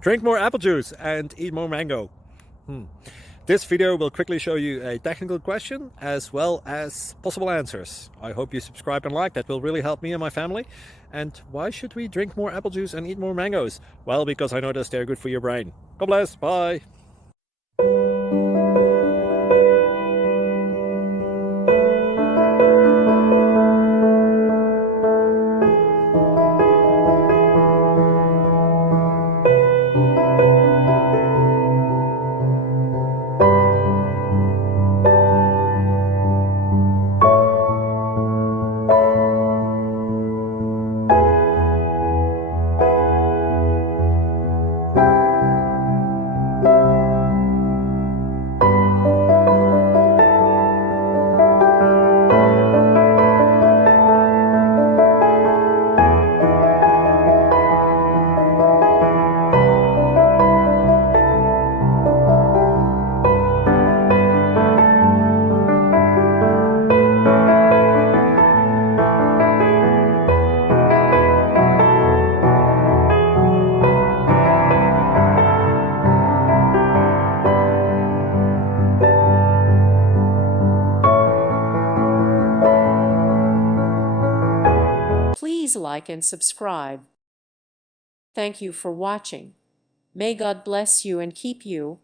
Drink more apple juice and eat more mango. This video will quickly show you a technical question as well as possible answers. I hope you subscribe and like, that will really help me and my family. And why should we drink more apple juice and eat more mangoes? Well, because I noticed they're good for your brain. God bless, bye. Please like and subscribe. Thank you for watching. May God bless you and keep you.